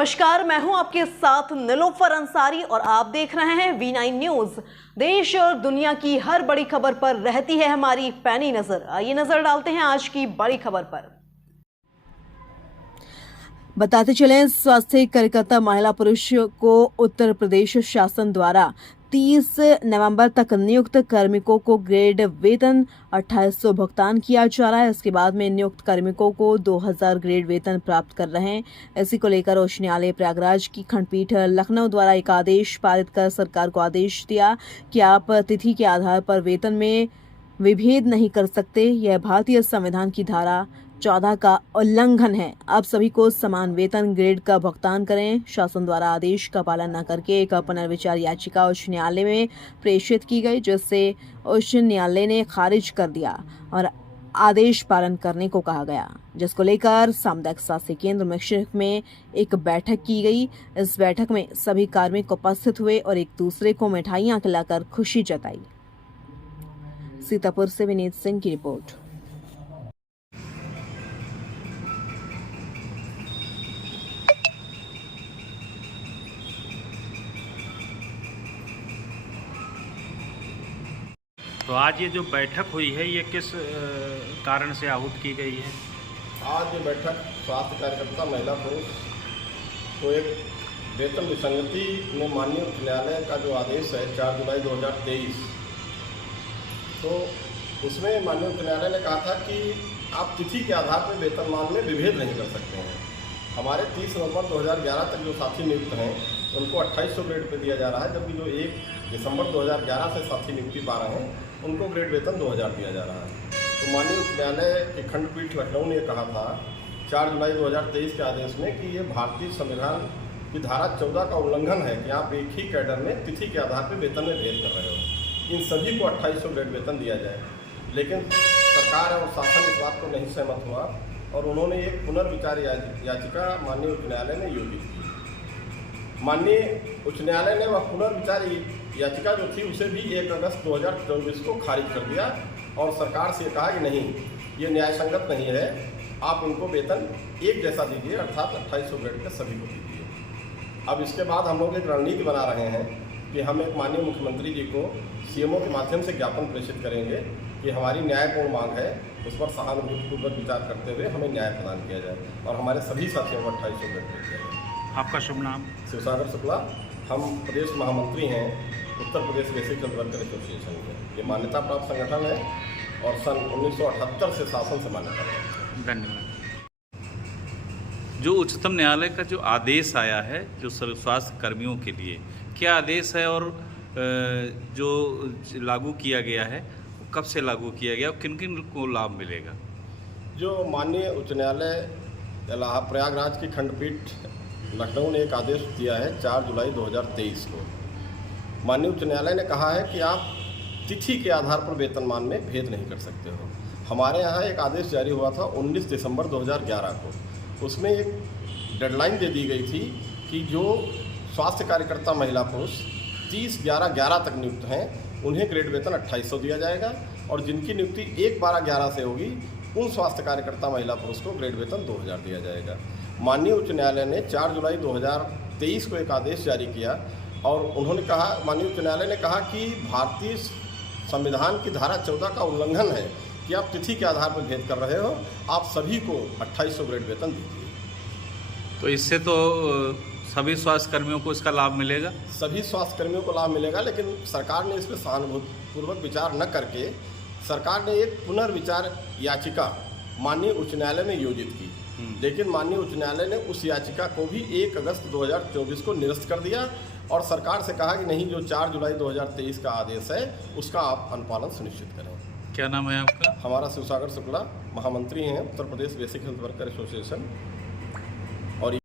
नमस्कार, मैं हूं आपके साथ निलोफर अंसारी और आप देख रहे हैं V9 न्यूज। देश और दुनिया की हर बड़ी खबर पर रहती है हमारी पैनी नजर। आइए नजर डालते हैं आज की बड़ी खबर पर। बताते चलें, स्वास्थ्य कार्यकर्ता महिला पुरुष को उत्तर प्रदेश शासन द्वारा 30 नवंबर तक नियुक्त कार्मिकों को ग्रेड वेतन 2800 भुगतान किया जा रहा है। इसके बाद में नियुक्त कार्मिकों को 2000 ग्रेड वेतन प्राप्त कर रहे हैं। इसी को लेकर उच्च न्यायालय प्रयागराज की खंडपीठ लखनऊ द्वारा एक आदेश पारित कर सरकार को आदेश दिया कि आप तिथि के आधार पर वेतन में विभेद नहीं कर सकते। यह भारतीय संविधान की धारा 14 का उल्लंघन है। आप सभी को समान वेतन ग्रेड का भुगतान करें। शासन द्वारा आदेश का पालन न करके एक पुनर्विचार याचिका उच्च न्यायालय में प्रेषित की गई, जिससे उच्च न्यायालय ने खारिज कर दिया और आदेश पालन करने को कहा गया, जिसको लेकर सामुदायिक स्वास्थ्य केंद्र मिश्रिख में एक बैठक की गई। इस बैठक में सभी कार्मिक उपस्थित हुए और एक दूसरे को मिठाइयां खिलाकर खुशी जताई। सीतापुर से विनीत सिंह की रिपोर्ट। तो आज ये जो बैठक हुई है ये किस कारण से आहूत की गई है? आज ये बैठक स्वास्थ्य कार्यकर्ता महिला पुरुष को एक वेतन विसंगति में माननीय उच्च न्यायालय का जो आदेश है 4 जुलाई 2023, तो उसमें माननीय उच्च न्यायालय ने कहा था कि आप तिथि के आधार पर वेतनमान में विभेद नहीं कर सकते हैं। हमारे 30 नवंबर 2011 तक जो साथी नियुक्त हैं उनको 2800 ग्रेड पे दिया जा रहा है, जबकि जो 1 दिसंबर 2011 से साथी नियुक्ति पा रहे हैं उनको ग्रेड वेतन 2000 दिया जा रहा है। तो माननीय उच्च न्यायालय की खंडपीठ लखनऊ ने कहा था 4 जुलाई 2023 के आदेश में कि ये भारतीय संविधान की धारा 14 का उल्लंघन है कि आप एक ही कैडर में तिथि के आधार पर वेतन में भेद कर रहे हो। इन सभी को 2800 ग्रेड वेतन दिया जाए, लेकिन सरकार और शासन इस बात को नहीं सहमत हुआ और उन्होंने एक पुनर्विचार याचिका माननीय उच्च न्यायालय में योजित की। माननीय उच्च न्यायालय ने वह पुनर्विचार याचिका जो थी उसे भी 1 अगस्त 2024 को खारिज कर दिया और सरकार से कहा कि नहीं, ये न्याय संगत नहीं है, आप उनको वेतन एक जैसा दीजिए, अर्थात 2800 ग्रेड के सभी को दीजिए। अब इसके बाद हम लोग एक रणनीति बना रहे हैं कि हम एक माननीय मुख्यमंत्री जी को CMO के माध्यम से ज्ञापन प्रेषित करेंगे कि हमारी न्यायपूर्ण मांग है, उस पर सहानुभूतिपूर्वक विचार करते हुए हमें न्याय प्रदान किया जाए और हमारे सभी साथियों को 2800 ग्रेड दिया जाए। आपका शुभ नाम? शिवसागर शुक्ला। हम प्रदेश महामंत्री हैं Uttar Pradesh basic health worker association के। ये मान्यता प्राप्त संगठन है और सन 1978 से शासन से मान्यता प्राप्त है। धन्यवाद। जो उच्चतम न्यायालय का जो आदेश आया है जो स्वास्थ्य कर्मियों के लिए, क्या आदेश है और जो लागू किया गया है कब से लागू किया गया और किन किन को लाभ मिलेगा? जो माननीय उच्च न्यायालय प्रयागराज की खंडपीठ लखनऊ ने एक आदेश दिया है 4 जुलाई 2023 को। माननीय उच्च न्यायालय ने कहा है कि आप तिथि के आधार पर वेतनमान में भेद नहीं कर सकते हो। हमारे यहाँ एक आदेश जारी हुआ था 19 दिसंबर 2011 को। उसमें एक डेडलाइन दे दी गई थी कि जो स्वास्थ्य कार्यकर्ता महिला पुरुष 30/11/11 तक नियुक्त हैं उन्हें ग्रेड वेतन 2800 दिया जाएगा और जिनकी नियुक्ति 1/12/11 से होगी उन स्वास्थ्य कार्यकर्ता महिला पुरुष को ग्रेड वेतन 2000 दिया जाएगा। माननीय उच्च न्यायालय ने 4 जुलाई 2023 को एक आदेश जारी किया और उन्होंने कहा, माननीय उच्च न्यायालय ने कहा कि भारतीय संविधान की धारा 14 का उल्लंघन है कि आप तिथि के आधार पर भेद कर रहे हो, आप सभी को 2800 ग्रेड वेतन दीजिए। तो इससे तो सभी स्वास्थ्य कर्मियों को इसका लाभ मिलेगा? सभी स्वास्थ्य कर्मियों को लाभ मिलेगा, लेकिन सरकार ने इस पर सहानुभूतिपूर्वक विचार न करके सरकार ने एक पुनर्विचार याचिका माननीय उच्च न्यायालय में योजित की। लेकिन माननीय उच्च न्यायालय ने उस याचिका को भी 1 अगस्त 2024 को निरस्त कर दिया और सरकार से कहा कि नहीं, जो 4 जुलाई 2023 का आदेश है उसका आप अनुपालन सुनिश्चित करें। क्या नाम है आपका? हमारा शिवसागर शुक्ला, महामंत्री हैं Uttar Pradesh basic health worker association. और